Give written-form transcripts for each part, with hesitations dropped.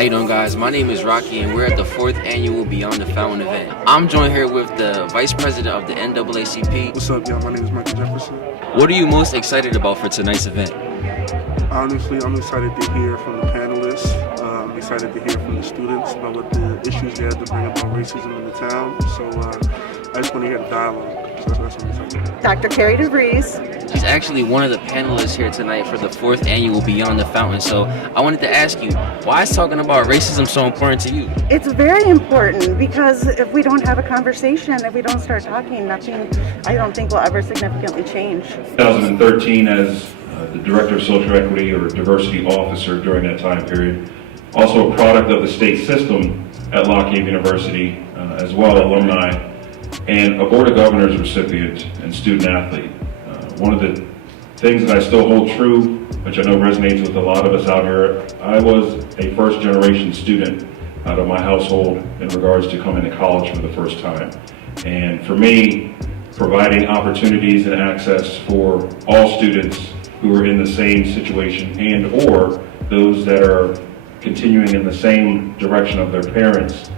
How you doing, guys? My name is Rocky, and we're at the 4th annual Beyond the Fountain event. I'm joined here with the Vice President of the NAACP. What's up, y'all? My name is Michael Jefferson. What are you most excited about for tonight's event? Honestly, I'm excited to hear from the panelists. I'm excited to hear from the students about what the issues they had to bring about racism in the town. So I just want to hear the dialogue. So that's what I'm excited about. Dr. Carrie DeVries. She's actually one of the panelists here tonight for the 4th annual Beyond the Fountain. So I wanted to ask you, why is talking about racism so important to you? It's very important because if we don't have a conversation, if we don't start talking, nothing, I don't think will ever significantly change. 2013 as the Director of Social Equity or Diversity Officer during that time period. Also a product of the state system at Lockheed University, as well alumni, and a Board of Governors recipient and student athlete. One of the things that I still hold true, which I know resonates with a lot of us out here, I was a first generation student out of my household in regards to coming to college for the first time. And for me, providing opportunities and access for all students who are in the same situation and or those that are continuing in the same direction of their parents,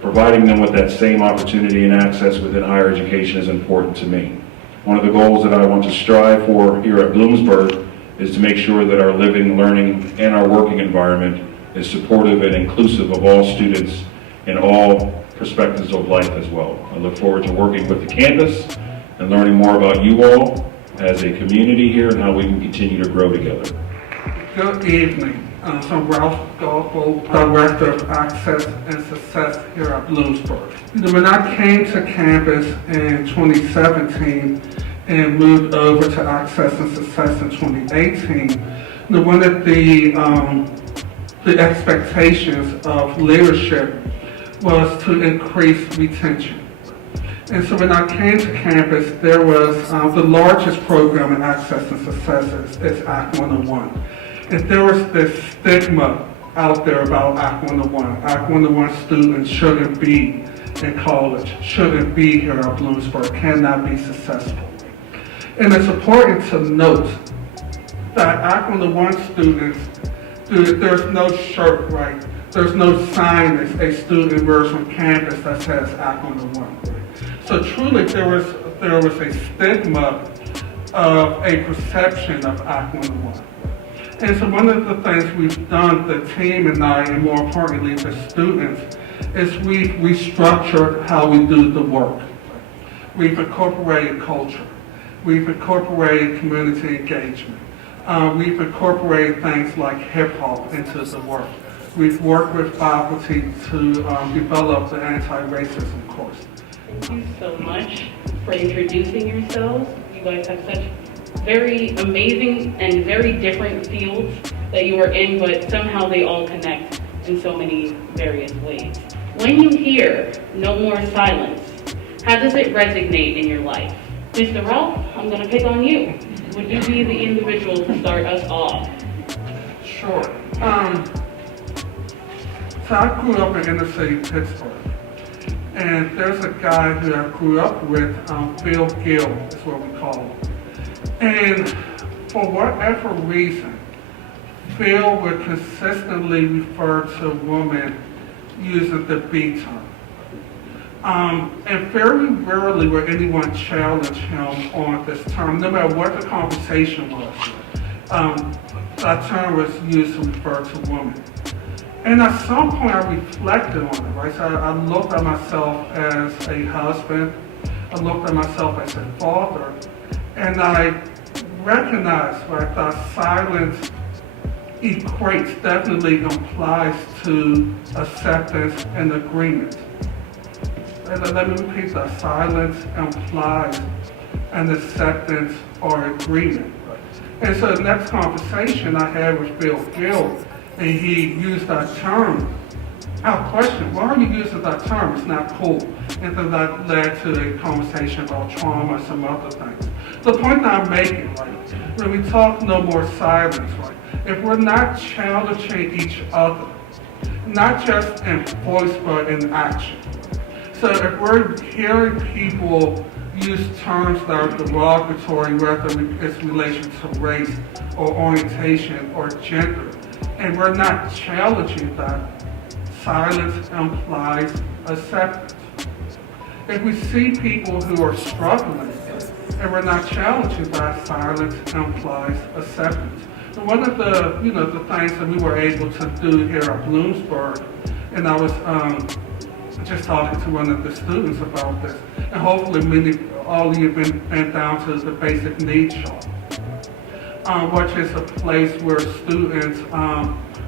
providing them with that same opportunity and access within higher education is important to me. One of the goals that I want to strive for here at Bloomsburg is to make sure that our living, learning, and our working environment is supportive and inclusive of all students in all perspectives of life as well. I look forward to working with the campus and learning more about you all as a community here and how we can continue to grow together. Good evening. I'm Ralph Golfo, Director of Access and Success here at Bloomsburg. When I came to campus in 2017 and moved over to Access and Success in 2018, one of the expectations of leadership was to increase retention. And so when I came to campus, there was the largest program in Access and Success is Act 101. And there was this stigma out there about Act 101. Act 101 students shouldn't be in college, shouldn't be here at Bloomsburg, cannot be successful. And it's important to note that Act 101 students, there's no shirt, right? There's no sign that a student wears from campus that says Act 101. So truly there was a stigma of a perception of Act 101. And so one of the things we've done, the team and I, and more importantly the students, is we've restructured how we do the work. We've incorporated culture. We've incorporated community engagement. We've incorporated things like hip hop into the work. We've worked with faculty to develop the anti-racism course. Thank you so much for introducing yourselves. You guys have such very amazing and very different fields that you are in, but somehow they all connect in so many various ways. When you hear no more silence, how does it resonate in your life? Mr. Ralph, I'm going to pick on you. Would you be the individual to start us off? Sure. So I grew up in inner city Pittsburgh. And there's a guy who I grew up with, Phil Gill is what we call him. And for whatever reason, Phil would consistently refer to women using the B term. And very rarely would anyone challenge him on this term, no matter what the conversation was. That term was used to refer to women. And at some point I reflected on it, right? So I looked at myself as a husband, I looked at myself as a father, and I recognized, right, that silence equates, definitely implies to acceptance and agreement. And let me repeat that, silence implies an acceptance or agreement. And so the next conversation I had with Bill Gill, and he used that term, I questioned, why are you using that term? It's not cool. And then that led to a conversation about trauma and some other things. The point that I'm making, right, when we talk no more silence, right, if we're not challenging each other, not just in voice but in action. So if we're hearing people use terms that are derogatory, whether it's relation to race or orientation or gender, And we're not challenging that. Silence implies acceptance. If we see people who are struggling and we're not challenging that, silence implies acceptance. And one of the, the things that we were able to do here at Bloomsburg, and I was just talking to one of the students about this, and hopefully all of you have been down to the basic needs shop, which is a place where students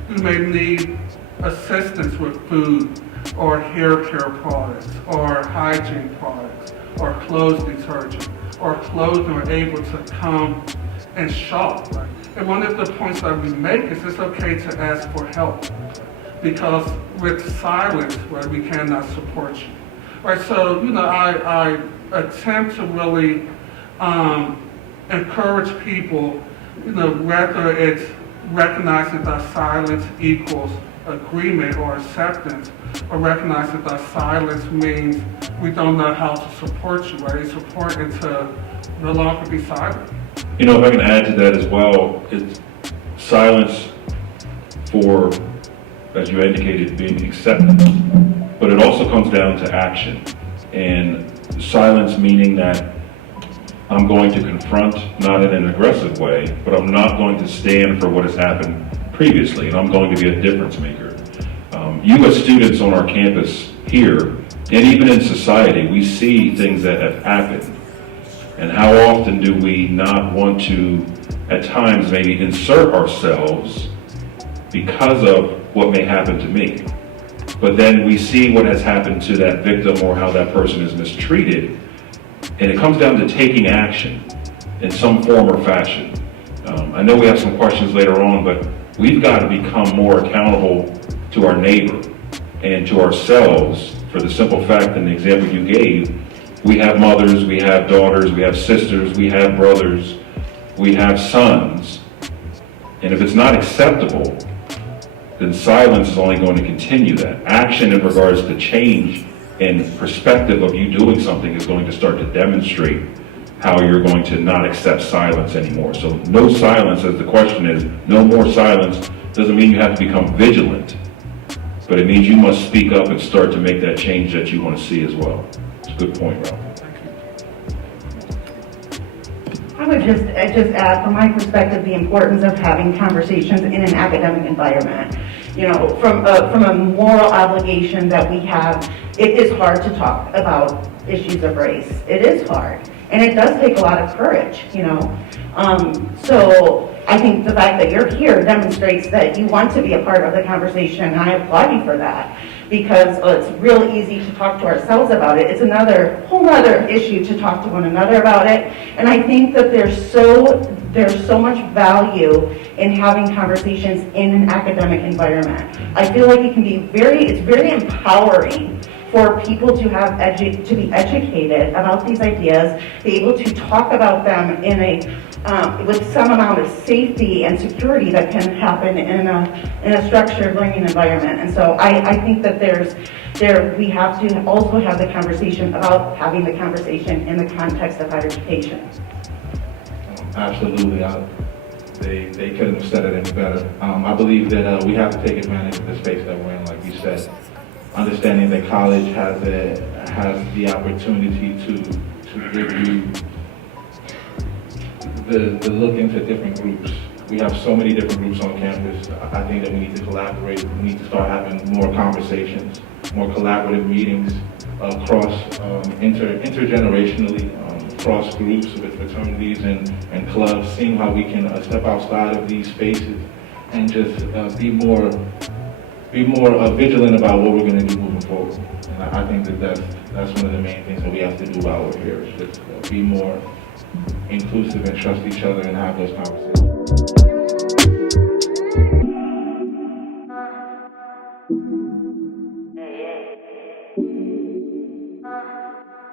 who may need assistance with food or hair care products or hygiene products or clothes detergent or clothing are able to come and shop. Right? And one of the points that we make is it's okay to ask for help, because with silence, right, we cannot support you. Right, so I attempt to really encourage people, whether it's recognizing that silence equals agreement or acceptance, or recognizing that silence means we don't know how to support you, right? It's important to no longer be silent. If I can add to that as well, it's silence for, as you indicated, being acceptance, but it also comes down to action. And silence meaning that I'm going to confront, not in an aggressive way, but I'm not going to stand for what has happened previously, and I'm going to be a difference maker. You as students on our campus here, and even in society, we see things that have happened. And how often do we not want to, at times, maybe insert ourselves because of what may happen to me? But then we see what has happened to that victim or how that person is mistreated, and it comes down to taking action in some form or fashion. I know we have some questions later on, but we've got to become more accountable to our neighbor and to ourselves for the simple fact, in the example you gave, we have mothers, we have daughters, we have sisters, we have brothers, we have sons. And if it's not acceptable, then silence is only going to continue that. Action in regards to change and perspective of you doing something is going to start to demonstrate how you're going to not accept silence anymore. So no silence, as the question is, no more silence doesn't mean you have to become vigilant, but it means you must speak up and start to make that change that you want to see as well. It's a good point, Ralph. I would just add, from my perspective, the importance of having conversations in an academic environment. From a moral obligation that we have, it is hard to talk about issues of race. It is hard, and it does take a lot of courage. So I think the fact that you're here demonstrates that you want to be a part of the conversation, and I applaud you for that, because it's real easy to talk to ourselves about it. It's whole other issue to talk to one another about it, and I think that there's so much value in having conversations in an academic environment. I feel like it can be it's very empowering for people to to be educated about these ideas, be able to talk about them with some amount of safety and security that can happen in a structured learning environment. And so I think that we have to also have the conversation about having the conversation in the context of higher education. Absolutely. They couldn't have said it any better. I believe that we have to take advantage of the space that we're in, like you said. Understanding that college has the opportunity to give you the look into different groups. We have so many different groups on campus. I think that we need to collaborate. We need to start having more conversations, more collaborative meetings across intergenerationally, across groups with fraternities and clubs, seeing how we can step outside of these spaces and just be more vigilant about what we're going to do moving forward. And I think that's one of the main things that we have to do while we're here, is just be more inclusive and trust each other and have those conversations.